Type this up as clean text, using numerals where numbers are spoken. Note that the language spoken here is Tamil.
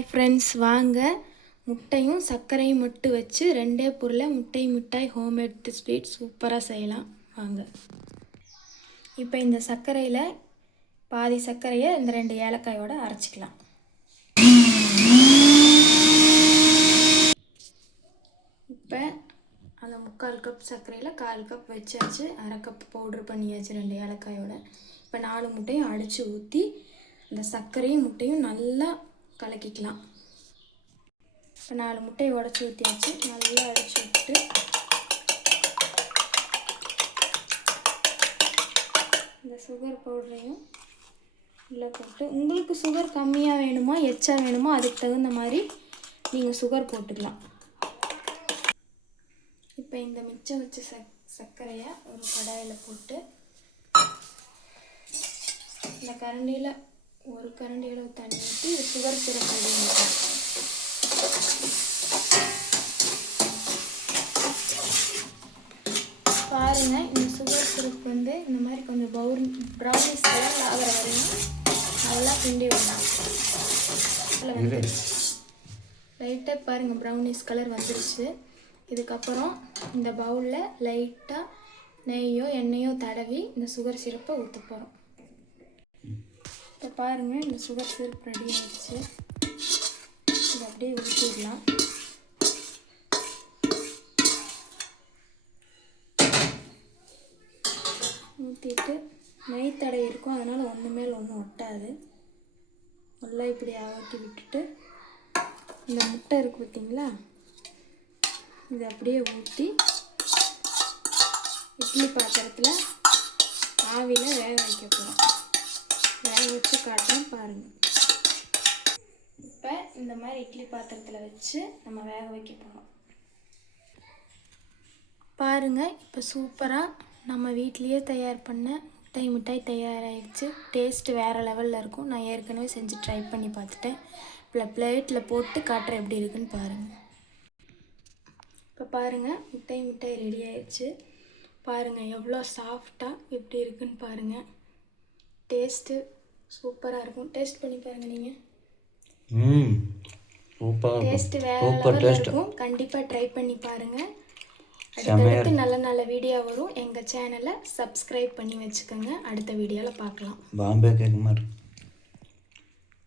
ஹாய் ஃப்ரெண்ட்ஸ், வாங்க முட்டையும் சர்க்கரையும் மட்டும் வச்சு ரெண்டே பொருளில் முட்டை மிட்டாய் ஹோம்மேட் ஸ்வீட் சூப்பராக செய்யலாம். வாங்க. இப்போ இந்த சர்க்கரையில் பாதி சர்க்கரையை இந்த 2 ஏலக்காயோடு அரைச்சிக்கலாம். இப்போ அந்த 3/4 கப் சர்க்கரையில் 1/4 கப் வச்சாச்சு, 1/2 கப் பவுட்ரு பண்ணியாச்சு 2 ஏலக்காயோட. இப்போ 4 முட்டையும் அடித்து ஊற்றி இந்த சர்க்கரையும் முட்டையும் நல்லா கலக்கிக்கலாம். இப்போ 4 முட்டையை உடச்சி ஊற்றியாச்சு, நல்லா அடிச்சு விட்டு இந்த சுகர் பவுடரையும் உள்ளே போட்டு, உங்களுக்கு சுகர் கம்மியாக வேணுமா எச்சா வேணுமோ அதுக்கு தகுந்த மாதிரி நீங்கள் சுகர் போட்டுக்கலாம். இப்போ இந்த மிச்சம் வச்ச சர்க்கரையை ஒரு கடாயில் போட்டு இந்த கரண்டியில் ஒரு கரண்டி அளவு தண்ணி ஊற்றி சுகர் சிரப் ரெடி பண்ணிக்கலாம். பாருங்கள், இந்த சுகர் சிரப் இந்த மாதிரி கொஞ்சம் ப்ரௌனிஷ் கலர் ஆகிற வரையும் நல்லா கிண்டி விடலாம். அதில் வந்து லைட்டாக பாருங்கள் ப்ரௌனிஷ் கலர் வந்துருச்சு. இதுக்கப்புறம் இந்த பவுலில் லைட்டாக நெய்யோ எண்ணெயோ தடவி இந்த சுகர் சிரப்பை ஊற்ற போகிறோம். இப்போ பாருங்கள், இந்த சுகர் சிரப் ரெடி ஆகிடுச்சு. இதை அப்படியே ஊற்றிடலாம். ஊற்றிட்டு நெய் தடவி இருக்கும், அதனால் ஒன்று மேல் ஒன்று ஒட்டாது. நல்லா இப்படி ஆட்டி விட்டுட்டு இந்த முட்டை இருக்குது பார்த்தீங்களா, இதை அப்படியே ஊற்றி இட்லி பாத்திரத்தில் ஆவியில் வேக வைக்க போகிறோம். வேக வச்சு காட்டுறேன் பாருங்கள். இப்போ இந்த மாதிரி இட்லி பாத்திரத்தில் வச்சு நம்ம வேக வைக்க போகிறோம். பாருங்கள், இப்போ சூப்பராக நம்ம வீட்லேயே தயார் பண்ண முட்டை மிட்டாய் தயாராகிடுச்சு. டேஸ்ட்டு வேறு லெவலில் இருக்கும். நான் ஏற்கனவே செஞ்சு ட்ரை பண்ணி பார்த்துட்டேன். இப்போ பிளேட்டில் போட்டு காட்டுறேன் எப்படி இருக்குன்னு பாருங்கள். இப்போ பாருங்கள், முட்டை மிட்டாய் ரெடி ஆகிடுச்சு. பாருங்கள் எவ்வளோ சாஃப்டாக எப்படி இருக்குன்னு பாருங்கள். டேஸ்ட்டு சூப்பராக இருக்கும். டேஸ்ட் பண்ணி பாருங்கள் நீங்கள். டேஸ்ட்டு வேறு லெவலில் இருக்கும். கண்டிப்பாக ட்ரை பண்ணி பாருங்கள். அடுத்தடுத்து நல்ல நல்ல வீடியோ வரும். எங்கள் சேனலை சப்ஸ்கிரைப் பண்ணி வச்சுக்கோங்க. அடுத்த வீடியோவில் பார்க்கலாம். பாம்பே கேக் மாதிரி.